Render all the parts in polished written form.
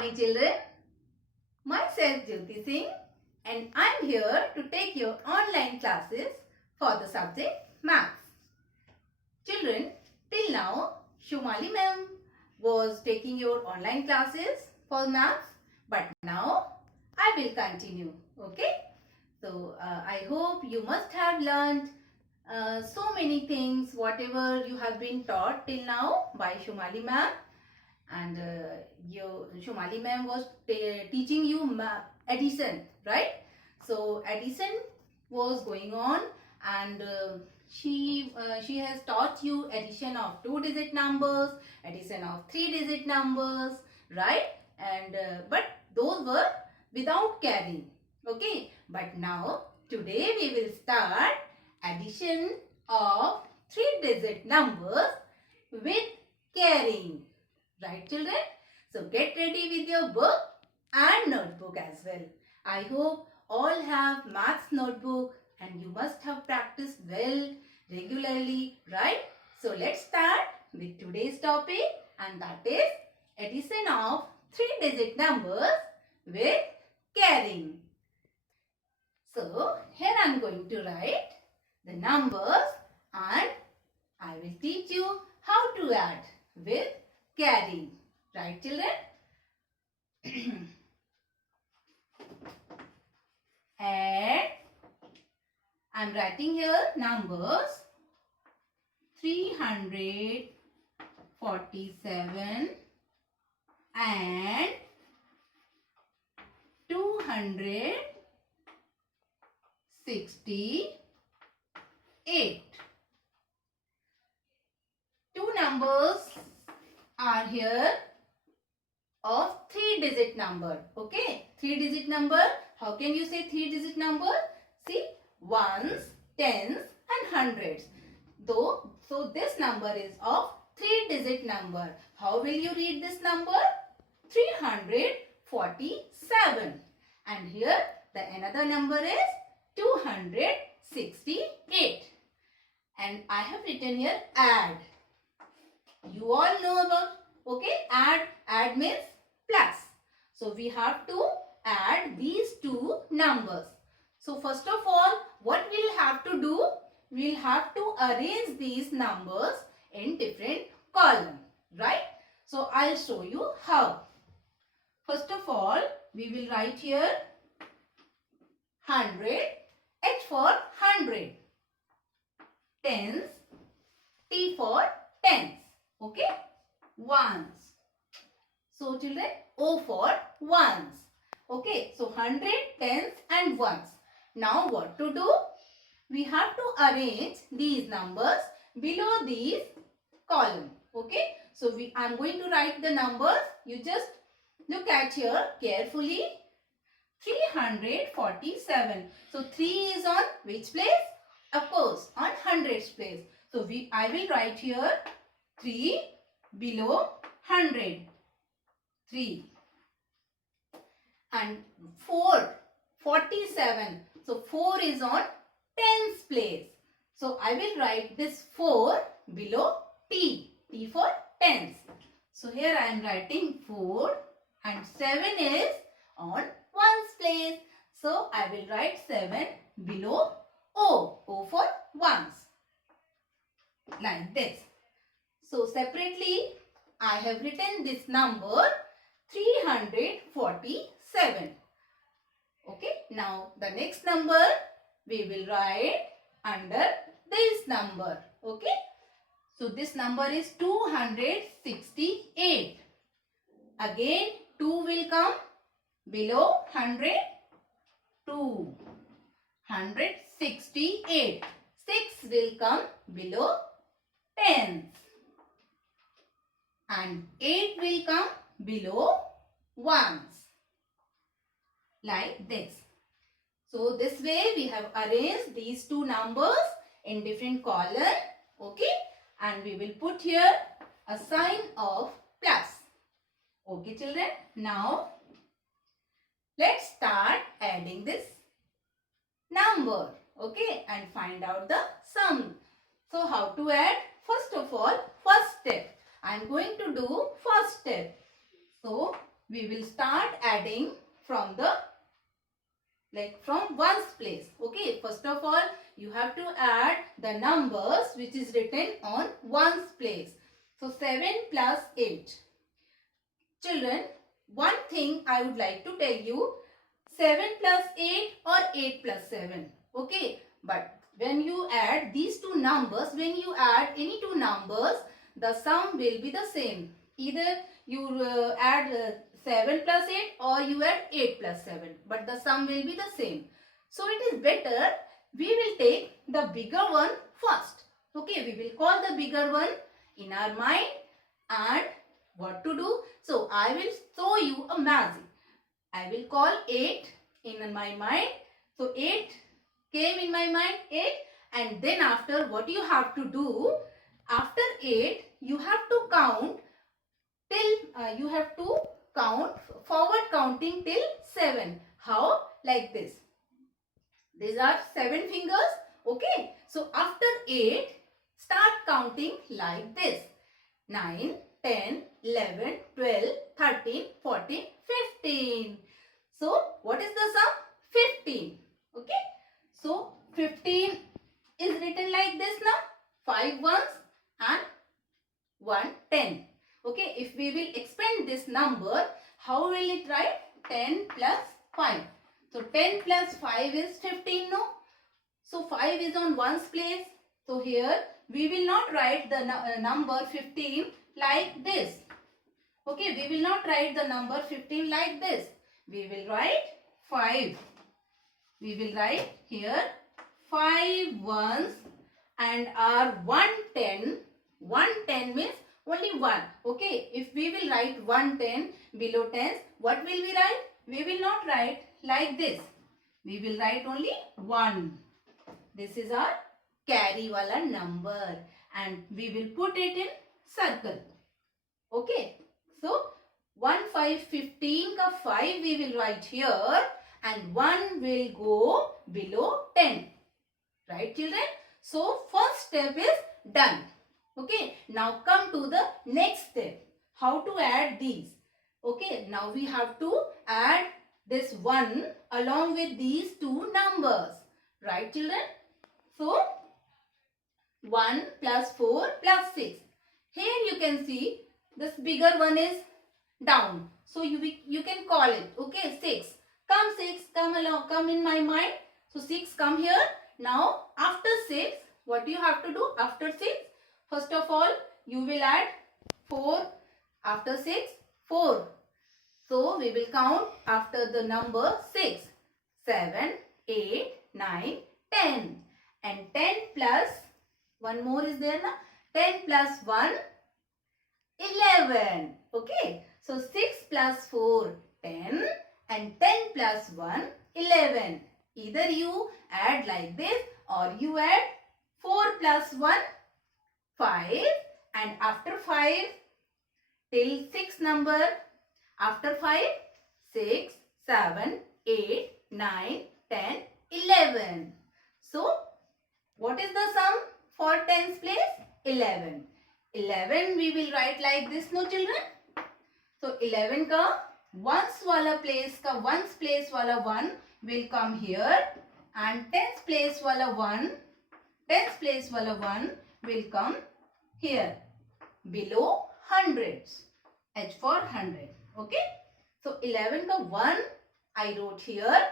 morning, children. Myself Jyoti Singh and I'm here to take your online classes for the subject Maths. Children, till now Shumali ma'am was taking your online classes for Maths, but now I will continue. Okay? So I hope you must have learned so many things whatever you have been taught till now by Shumali ma'am. And Shumali ma'am was teaching you addition, right? So addition was going on, and she has taught you addition of 2-digit numbers, addition of 3-digit numbers, right? And but those were without carrying. Okay, but now today we will start addition of 3-digit numbers with carrying. Right, children? So get ready with your book and notebook as well. I hope all have maths notebook and you must have practiced well regularly, right? So let's start with today's topic, and that is addition of 3-digit numbers with carrying. So here I am going to write the numbers and I will teach you how to add with carrying. Right, children? And I am writing here numbers 347 and 268. Two numbers are here of 3-digit number. Okay, 3-digit number. How can you say 3-digit number? See, ones, tens and hundreds. So this number is of 3-digit number. How will you read this number? 347. And here the another number is 268. And I have written here add. You all know about, okay, add means plus. So we have to add these two numbers. So first of all, what we'll have to do, we'll have to arrange these numbers in different columns, right? So I'll show you how. First of all, we will write here 100, H for 100, tens, T for tens. Okay, ones. So children, O for ones. Okay, so 100, tens and ones. Now what to do? We have to arrange these numbers below these columns. Okay, so I am going to write the numbers. You just look at here carefully. 347. So 3 is on which place? Of course, on hundreds place. So I will write here 3 below 100. 3. And 47. So 4 is on tens place. So I will write this 4 below T. T for tens. So here I am writing 4 and 7 is on ones place. So I will write 7 below O. O for ones. Like this. So separately I have written this number 347. Okay. Now the next number we will write under this number. Okay. So this number is 268. Again 2 will come below 100. 268. 6 will come below tens. And 8 will come below ones. Like this. So this way we have arranged these two numbers in different columns. Okay. And we will put here a sign of plus. Okay children. Now let's start adding this number. Okay. And find out the sum. So how to add? First of all, first step. I am going to do first step. So we will start adding from the from ones place. Okay, first of all you have to add the numbers which is written on ones place. So 7 plus 8. Children, one thing I would like to tell you, 7 plus 8 or 8 plus 7. Okay, but when you add these two numbers, when you add any two numbers, the sum will be the same. Either you add 7 plus 8 or you add 8 plus 7, but the sum will be the same. So it is better we will take the bigger one first. Okay, we will call the bigger one in our mind. And what to do? So I will show you a magic. I will call 8 in my mind. So 8 came in my mind, 8, and then after what you have to do, after 8 you have to count till you have to count forward counting till 7. How? Like this. These are 7 fingers. Okay. So after 8, start counting like this. 9, 10, 11, 12, 13, 14, 15. So what is the sum? 15. Okay. So 15 is written like this now. 5 ones and 1 10. Okay. If we will expand this number, how will it write? 10 plus 5. So 10 plus 5 is 15, no? So 5 is on ones place. So here we will not write the number 15 like this. Okay, we will not write the number 15 like this. We will write 5. We will write here 5 ones and our 110. 110 means only 1. Okay, if we will write 110 below tens, what will we write? We will not write like this. We will write only 1. This is our carry wala number and we will put it in circle. Okay. So 1 5 15 ka 5 we will write here and 1 will go below 10. Right, children? So first step is done. Okay. Now come to the next step. How to add these? Okay. Now we have to add this 1 along with these two numbers. Right, children? So 1 plus 4 plus 6. Here you can see this bigger one is down. So you can call it. Okay, 6. Come 6, come along, come in my mind. So 6 come here. Now after 6, what you have to do? After 6, first of all, you will add 4. After 6, 4. So we will count after the number 6. 7, 8, 9, 10. And 10 plus, one more is there na? 10 plus 1, 11. Okay. So 6 plus 4, 10 and 10 plus 1, 11. Either you add like this or you add 4 plus 1, 5 and after 5 till 6 number. After 5, 6, 7, 8, 9, 10, 11. So what is the sum for tens place? 11. 11 we will write like this, no children? So 11 ka ones wala place ka ones place wala 1 will come here and tens place wala 1 will come here below hundreds. H for 100. Okay. So 11 ka 1 I wrote here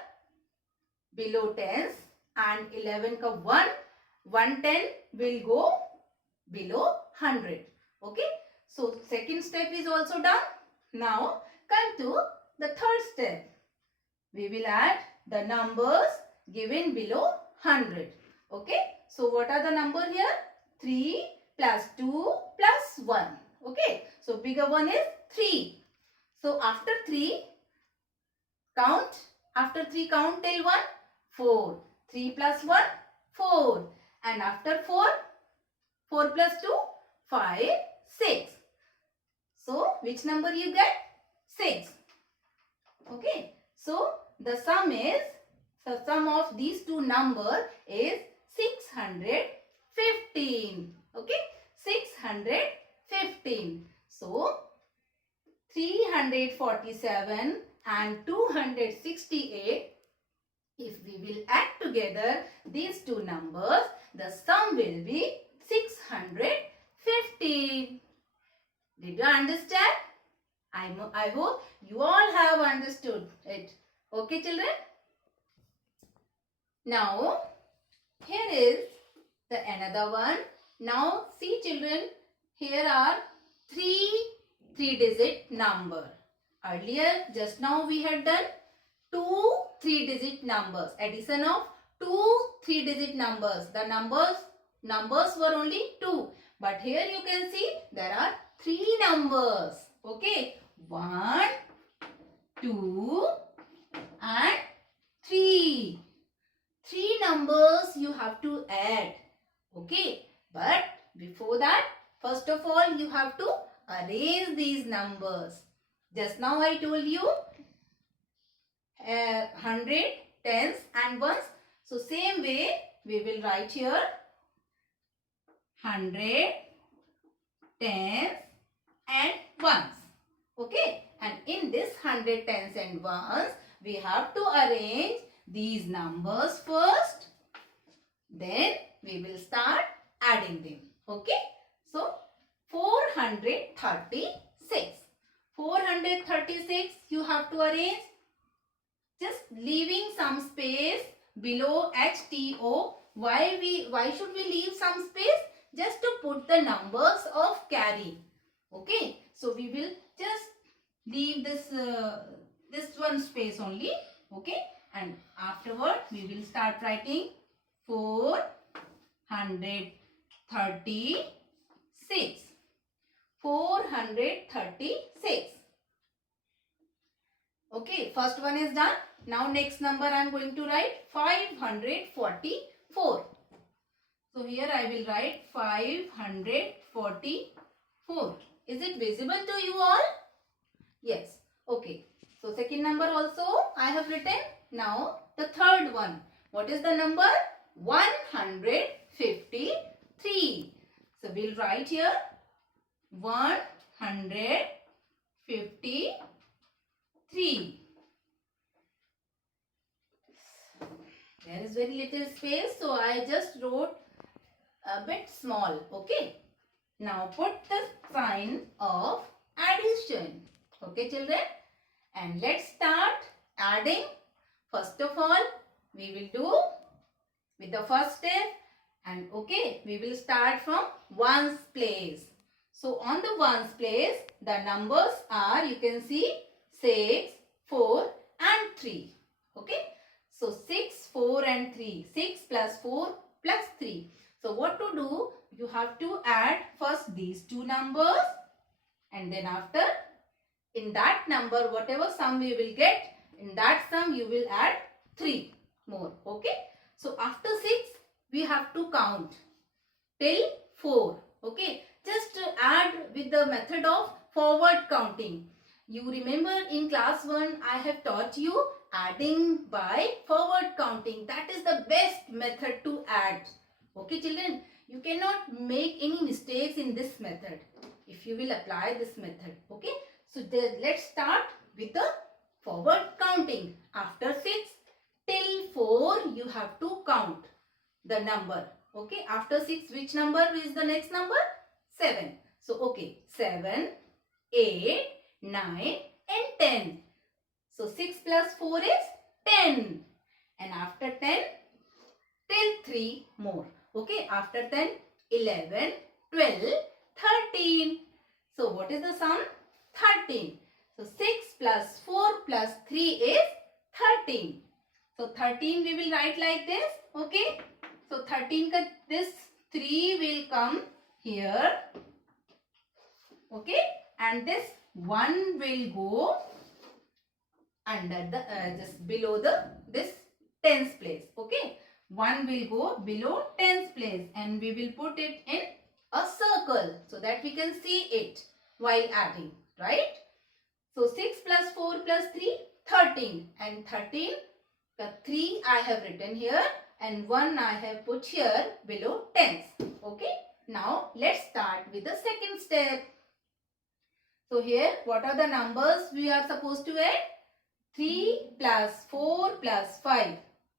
below tens and 11 ka 110 will go below 100. Okay. So second step is also done. Now come to the third step. We will add the numbers given below 100. Okay. So what are the number here? 3 plus 2 plus 1. Okay. So bigger one is 3. So after 3 count. After 3 count till 1. 4. 3 plus 1 4. And after 4 4 plus 2 5 6. So which number you get? 6. Okay. So the sum of these two numbers is 615. Okay. 615. So 347 and 268, if we will add together these two numbers, the sum will be 650. Did you understand? I hope you all have understood it. Okay, children? Now, here is the another one. Now, see children, here are three-digit number. Earlier, just now we had done two three-digit numbers. Addition of two three-digit numbers. The numbers were only two. But here you can see there are three numbers. Okay. 1, 2 and 3. Three numbers you have to add. Okay. But before that, first of all, you have to arrange these numbers. Just now I told you 100, tens and ones. So same way we will write here 100, tens and ones. Okay. And in this 100, tens and ones, we have to arrange these numbers first. Then we will start adding them. Okay. So 436. 436 you have to arrange. Just leaving some space below HTO. Why should we leave some space? Just to put the numbers of carry. Okay. So we will just leave this one space only. Okay. And afterward we will start writing 436. 436. Okay, first one is done. Now next number I am going to write 544. So here I will write 544. Is it visible to you all? Yes. Okay. So second number also I have written. Now the third one. What is the number? 153. So we'll write here 153. There is very little space, so I just wrote a bit small. Okay. Now put the sign of addition. Okay, children? And let's start adding. First of all, we will do with the first step. And okay, we will start from ones place. So on the ones place, the numbers are, you can see, 6, 4 and 3. Okay. So 6, 4 and 3. 6 plus 4 plus 3. So what to do? You have to add first these two numbers. And then after, in that number, whatever sum we will get, in that sum you will add 3 more. Okay. So after 6, we have to count till 4. Okay. Just add with the method of forward counting. You remember in class 1, I have taught you adding by forward counting. That is the best method to add. Okay, children, you cannot make any mistakes in this method if you will apply this method. Okay, so let's start with the forward counting. After 6 till 4, you have to count the number. Okay, after 6, which number is the next number? 7. So, okay, 7, 8, 9 and 10. So 6 plus 4 is 10. And after 10, till 3 more. Okay, after 10, 11, 12, 13. So what is the sum? 13. So 6 plus 4 plus 3 is 13. So 13 we will write like this. Okay. So 13, this 3 will come here. Okay. And this 1 will go under the just below this tens place. Okay, 1 will go below tens place and we will put it in a circle so that we can see it while adding, right? So 6 plus 4 plus 3, 13, and 13, the 3 I have written here and 1 I have put here below tens. Okay, now let's start with the second step. So here, what are the numbers we are supposed to add? 3 plus 4 plus 5.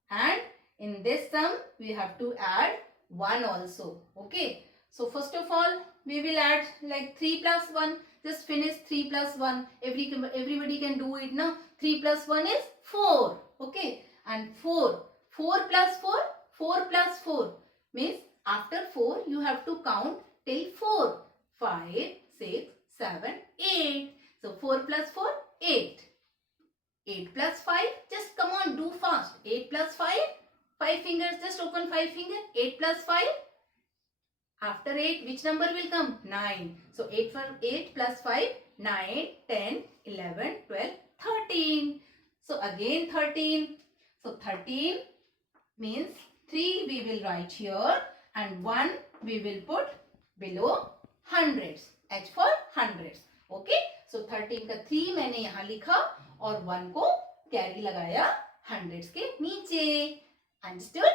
And in this sum, we have to add 1 also. Okay. So first of all, we will add like 3 plus 1. Just finish 3 plus 1. Everybody can do it now. 3 plus 1 is 4. Okay. And 4. 4 plus 4. 4 plus 4. Means after 4, you have to count till 4. 5, 6, 7, 8. So 4 plus 4, 8. 8 plus 5, just come on, do fast. 8 plus 5, 5 fingers, just open 5 fingers. 8 plus 5, after 8, which number will come? 9. So 8 plus 5, 9, 10, 11, 12, 13. So again 13. So 13 means 3 we will write here and 1 we will put below hundreds. H for hundreds. Okay. So 13 का 3 मैंने यहाँ लिखा और 1 को carry लगाया hundreds के नीचे. Understood?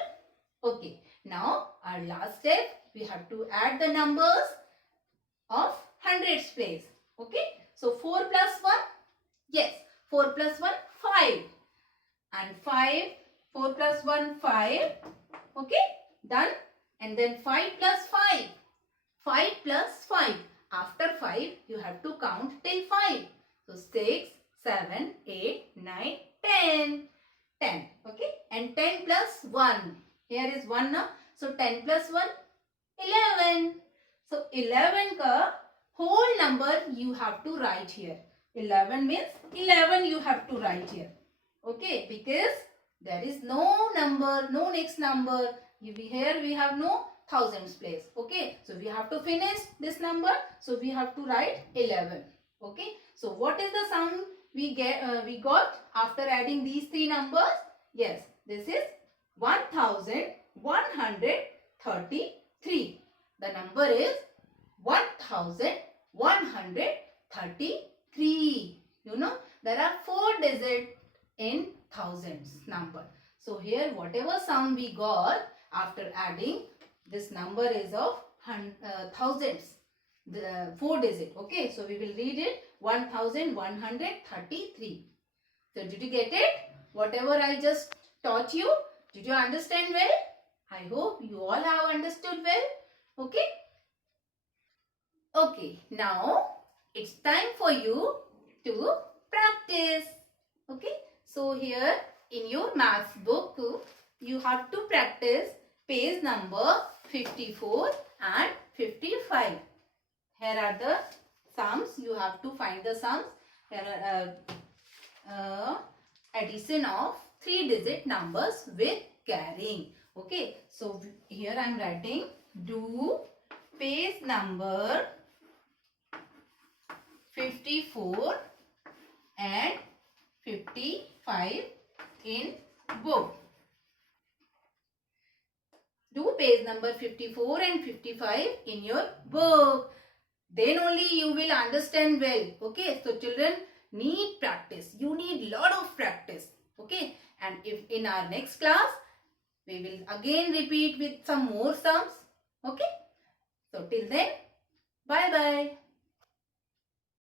Okay. Now our last step, we have to add the numbers of hundreds place. Okay. So 4 plus 1. Yes. 4 plus 1, 5. And 5. 4 plus 1, 5. Okay. Done. And then 5 plus 5. 5 plus 5. After 5, you have to count till 5. So 6, 7, 8, 9, 10. 10. Okay. And 10 plus 1. Here is 1 now. So 10 plus 1, 11. So 11 ka whole number you have to write here. 11 means 11 you have to write here. Okay. Because there is no number, no next number. Here we have no thousands place. Okay. So we have to finish this number. So we have to write 11. Okay. So what is the sum we got after adding these three numbers? Yes. This is 1133. The number is 1133. You know, there are 4 digits in thousands number. So here whatever sum we got after adding, this number is of thousands. The 4 digit. Okay. So we will read it 1133. So did you get it? Whatever I just taught you, did you understand well? I hope you all have understood well. Okay. Okay. Now it's time for you to practice. Okay. So here in your maths book, you have to practice page number 54 and 55. Here are the sums. You have to find the sums. Here are addition of 3-digit numbers with carrying. Okay. So here I am writing, do page number 54 and 55 in book. Do page number 54 and 55 in your book. Then only you will understand well. Okay. So children need practice. You need lot of practice. Okay. And if in our next class, we will again repeat with some more sums. Okay. So till then, bye bye.